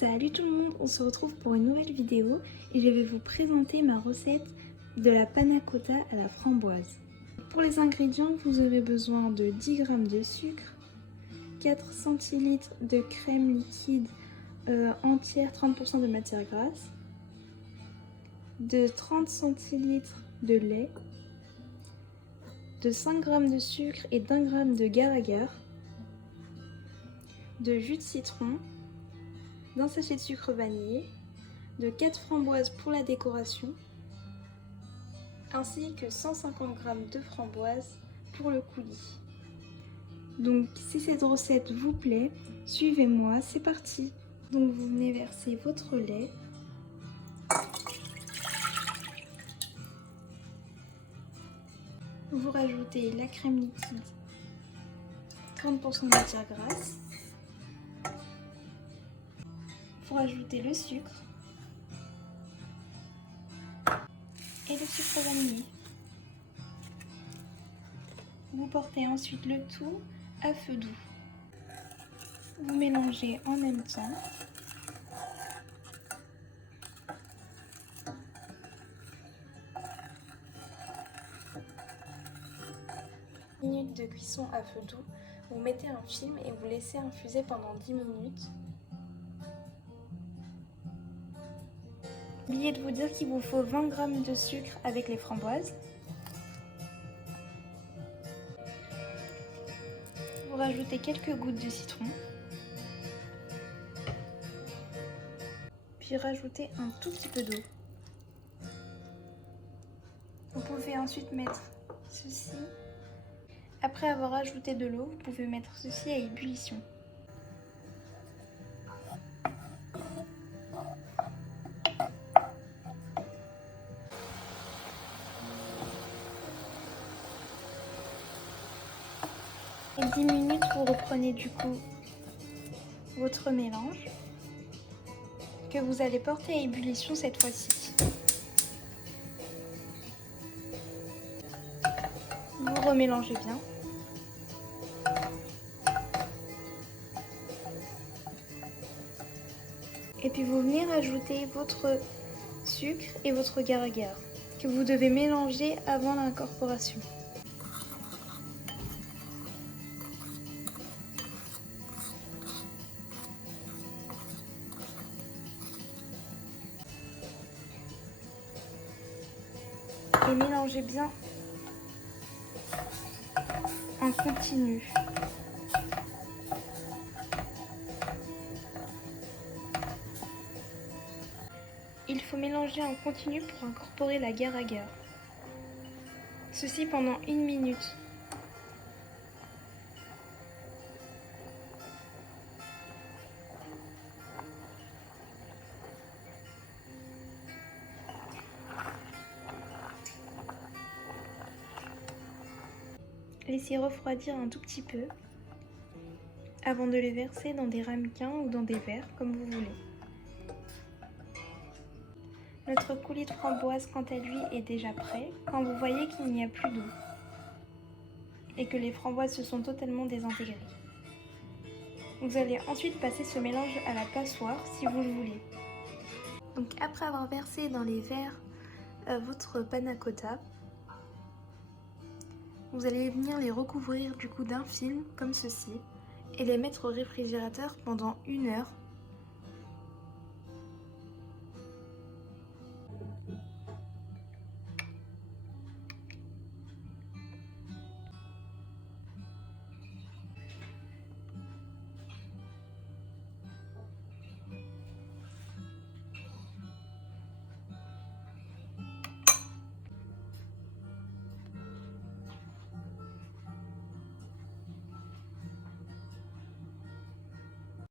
Salut tout le monde, on se retrouve pour une nouvelle vidéo et je vais vous présenter ma recette de la panna cotta à la framboise. Pour les ingrédients, vous aurez besoin de 10 g de sucre, 4 cl de crème liquide entière 30% de matière grasse, de 30 cl de lait, de 5 g de sucre et d'1 g de agar-agar, de jus de citron, d'un sachet de sucre vanillé, de 4 framboises pour la décoration, ainsi que 150 g de framboises pour le coulis. Donc si cette recette vous plaît, suivez-moi, c'est parti. Donc vous venez verser votre lait. Vous rajoutez la crème liquide, 30% de matière grasse. Vous rajoutez le sucre et le sucre vanillé. Vous portez ensuite le tout à feu doux. Vous mélangez en même temps. Minutes de cuisson à feu doux, vous mettez un film et vous laissez infuser pendant 10 minutes. Oubliez de vous dire qu'il vous faut 20 g de sucre avec les framboises. Vous rajoutez quelques gouttes de citron. Puis rajoutez un tout petit peu d'eau. Vous pouvez ensuite mettre ceci. Après avoir ajouté de l'eau, vous pouvez mettre ceci à ébullition. Et 10 minutes, vous reprenez du coup votre mélange que vous allez porter à ébullition cette fois-ci. Vous remélangez bien. Et puis vous venez rajouter votre sucre et votre agar-agar que vous devez mélanger avant l'incorporation. Et mélangez bien en continu. Il faut mélanger en continu pour incorporer l'agar-agar. Ceci pendant 1 minute. Laissez refroidir un tout petit peu avant de les verser dans des ramequins ou dans des verres comme vous voulez. Notre coulis de framboise quant à lui est déjà prêt quand vous voyez qu'il n'y a plus d'eau et que les framboises se sont totalement désintégrées. Vous allez ensuite passer ce mélange à la passoire si vous le voulez. Donc après avoir versé dans les verres votre panna cotta, vous allez venir les recouvrir du coup d'un film comme ceci et les mettre au réfrigérateur pendant 1 heure